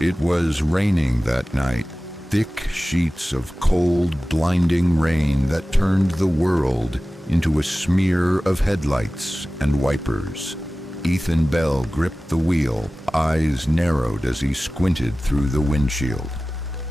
It was raining that night, thick sheets of cold, blinding rain that turned the world into a smear of headlights and wipers. Ethan Bell gripped the wheel, eyes narrowed as he squinted through the windshield.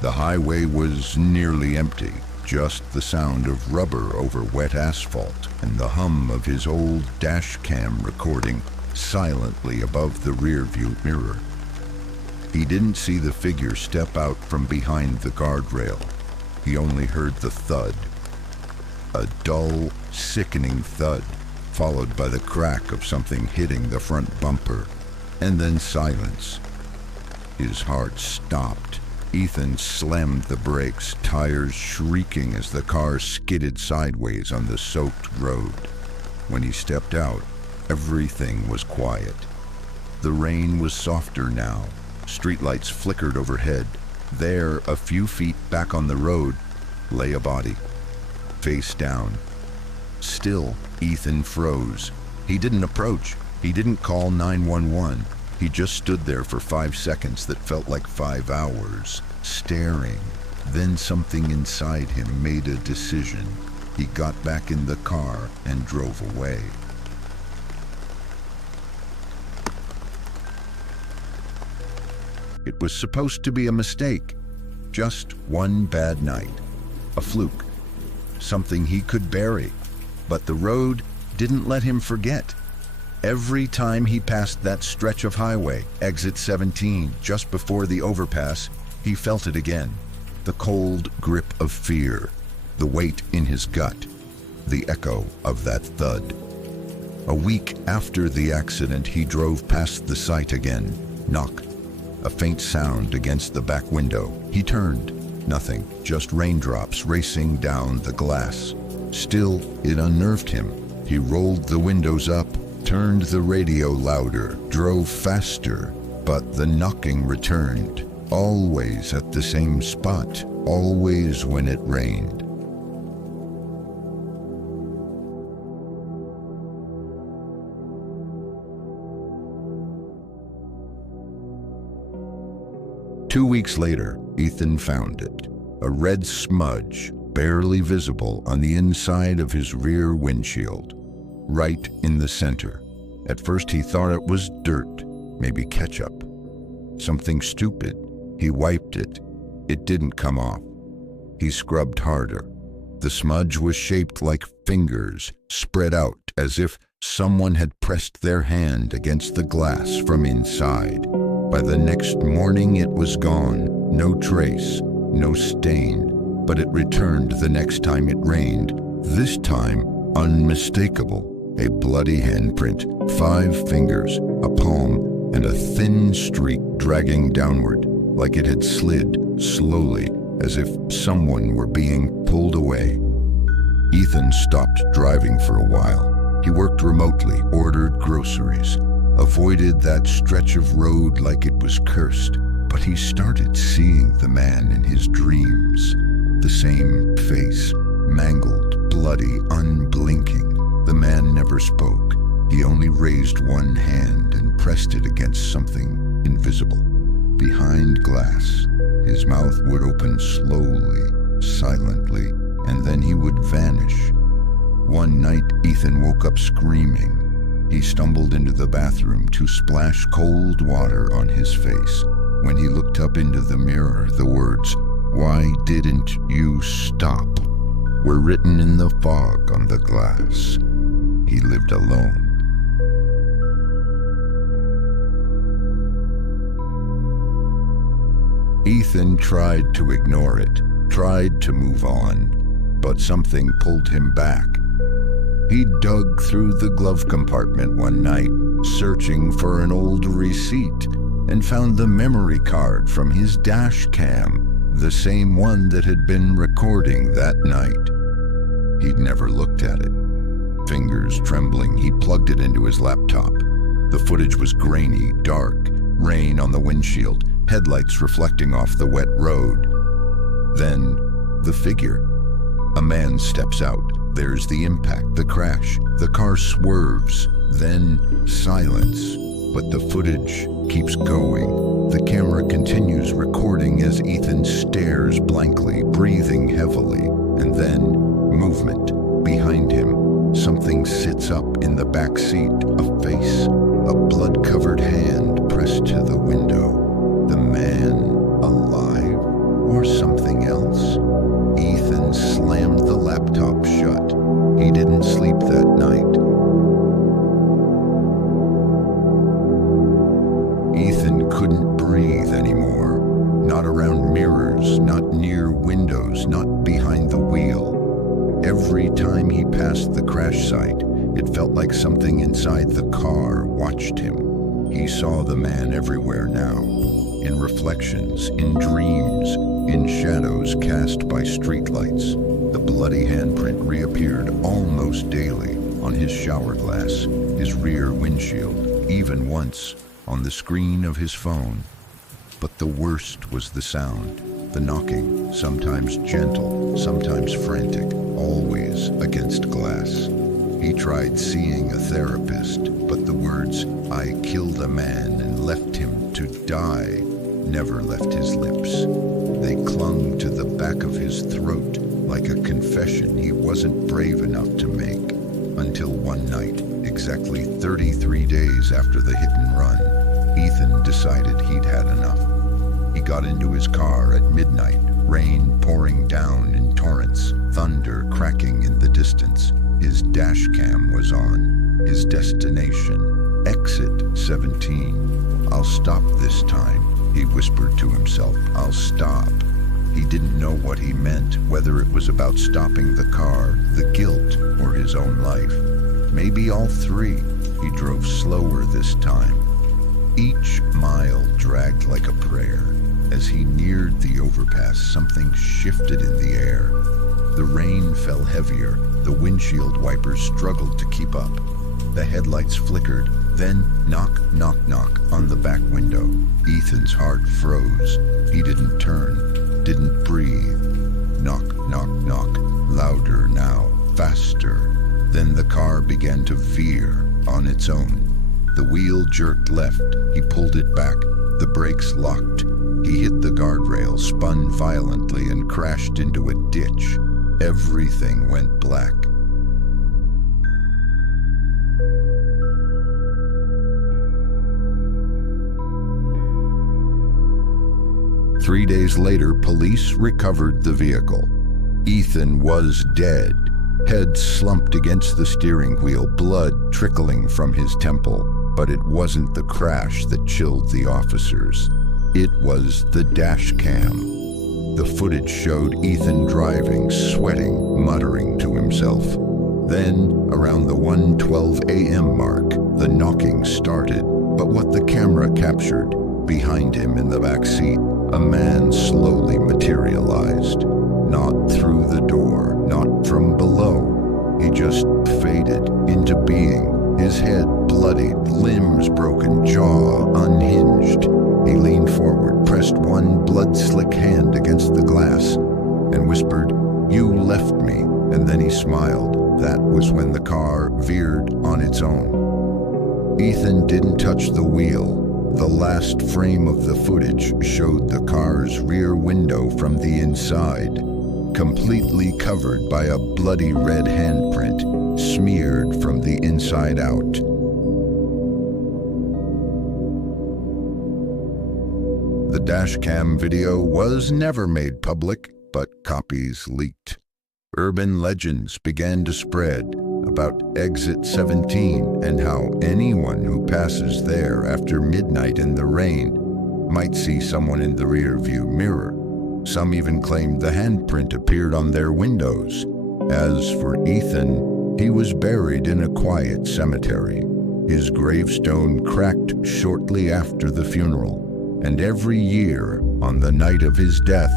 The highway was nearly empty, just the sound of rubber over wet asphalt and the hum of his old Dashcam recording silently above the rearview mirror. He didn't see the figure step out from behind the guardrail. He only heard the thud. A dull, sickening thud, followed by the crack of something hitting the front bumper, and then silence. His heart stopped. Ethan slammed the brakes, tires shrieking as the car skidded sideways on the soaked road. When he stepped out, everything was quiet. The rain was softer now. Streetlights flickered overhead. There, a few feet back on the road, lay a body, face down. Still, Ethan froze. He didn't approach. He didn't call 911. He just stood there for 5 seconds that felt like 5 hours, staring. Then something inside him made a decision. He got back in the car and drove away. It was supposed to be a mistake. Just one bad night. A fluke. Something he could bury. But the road didn't let him forget. Every time he passed that stretch of highway, exit 17, just before the overpass, he felt it again. The cold grip of fear, the weight in his gut, the echo of that thud. A week after the accident, he drove past the site again. Knock. A faint sound against the back window. He turned. Nothing, just raindrops racing down the glass. Still, it unnerved him. He rolled the windows up, turned the radio louder, drove faster, but the knocking returned. Always at the same spot, always when it rained. Two weeks later, Ethan found it. A red smudge, barely visible on the inside of his rear windshield, right in the center. At first he thought it was dirt, maybe ketchup. Something stupid. He wiped it. It didn't come off. He scrubbed harder. The smudge was shaped like fingers, spread out as if someone had pressed their hand against the glass from inside. By the next morning it was gone. No trace, no stain. But it returned the next time it rained. This time, unmistakable. A bloody handprint, 5 fingers, a palm, and a thin streak dragging downward, like it had slid slowly, as if someone were being pulled away. Ethan stopped driving for a while. He worked remotely, ordered groceries, avoided that stretch of road like it was cursed. But he started seeing the man in his dreams. The same face, mangled, bloody, unblinking. The man never spoke. He only raised one hand and pressed it against something invisible. Behind glass, his mouth would open slowly, silently, and then he would vanish. One night, Ethan woke up screaming. He stumbled into the bathroom to splash cold water on his face. When he looked up into the mirror, the words, "Why didn't you stop?" were written in the fog on the glass. He lived alone. Ethan tried to ignore it, tried to move on, but something pulled him back. He dug through the glove compartment one night, searching for an old receipt, and found the memory card from his Dashcam, the same one that had been recording that night. He'd never looked at it. Fingers trembling, he plugged it into his laptop. The footage was grainy, dark, rain on the windshield, headlights reflecting off the wet road. Then, the figure. A man steps out. There's the impact, the crash. The car swerves. Then, silence. But the footage keeps going. The camera continues recording as Ethan stares blankly, breathing heavily, and then movement behind him. Something sits up in the back seat, a face, a blood-covered hand pressed to the window. The man alive or something else? Ethan slammed the laptop shut. He didn't sleep that night. Ethan couldn't breathe anymore. Not around mirrors, not near windows, not behind the wheel. Every time he passed the crash site, it felt like something inside the car watched him. He saw the man everywhere now, in reflections, in dreams, in shadows cast by streetlights. The bloody handprint reappeared almost daily on his shower glass, his rear windshield, even once on the screen of his phone. But the worst was the sound, the knocking, sometimes gentle, sometimes frantic, always against glass. He tried seeing a therapist, but the words, "I killed a man and left him to die," never left his lips. They clung to the back of his throat like a confession he wasn't brave enough to make. Until one night, exactly 33 days after the hit and run, Ethan decided he'd had enough. He got into his car at midnight, rain pouring down in torrents, thunder cracking in the distance. His dashcam was on. His destination, exit 17. "I'll stop this time," he whispered to himself. "I'll stop." He didn't know what he meant, whether it was about stopping the car, the guilt, or his own life. Maybe all three. He drove slower this time. Each mile dragged like a prayer. As he neared the overpass, something shifted in the air. The rain fell heavier. The windshield wipers struggled to keep up. The headlights flickered. Then knock, knock, knock on the back window. Ethan's heart froze. He didn't turn, didn't breathe. Knock, knock, knock. Louder now, faster. Then the car began to veer on its own. The wheel jerked left. He pulled it back. The brakes locked. He hit the guardrail, spun violently, and crashed into a ditch. Everything went black. Three days later, police recovered the vehicle. Ethan was dead, head slumped against the steering wheel, blood trickling from his temple. But it wasn't the crash that chilled the officers. It was the dash cam. The footage showed Ethan driving, sweating, muttering to himself. Then, around the 1:12 a.m. mark, the knocking started. But what the camera captured, behind him in the back seat, a man slowly materialized. Not through the door, not from below. He just faded into being, his head bloodied, limbs broken, jaw unhinged. He leaned forward, pressed one blood-slick hand against the glass, and whispered, "You left me," and then he smiled. That was when the car veered on its own. Ethan didn't touch the wheel. The last frame of the footage showed the car's rear window from the inside, completely covered by a bloody red handprint, smeared from the inside out. The dashcam video was never made public, but copies leaked. Urban legends began to spread about Exit 17 and how anyone who passes there after midnight in the rain might see someone in the rear-view mirror. Some even claimed the handprint appeared on their windows. As for Ethan, he was buried in a quiet cemetery. His gravestone cracked shortly after the funeral. And every year, on the night of his death,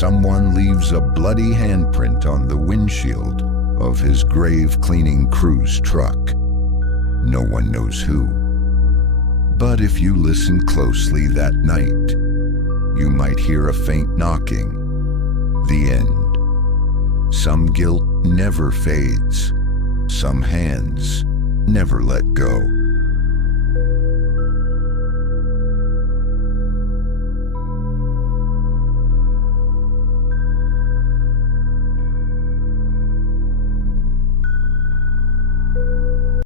someone leaves a bloody handprint on the windshield of his grave-cleaning crew's truck. No one knows who. But if you listen closely that night, you might hear a faint knocking. The end. Some guilt never fades. Some hands never let go.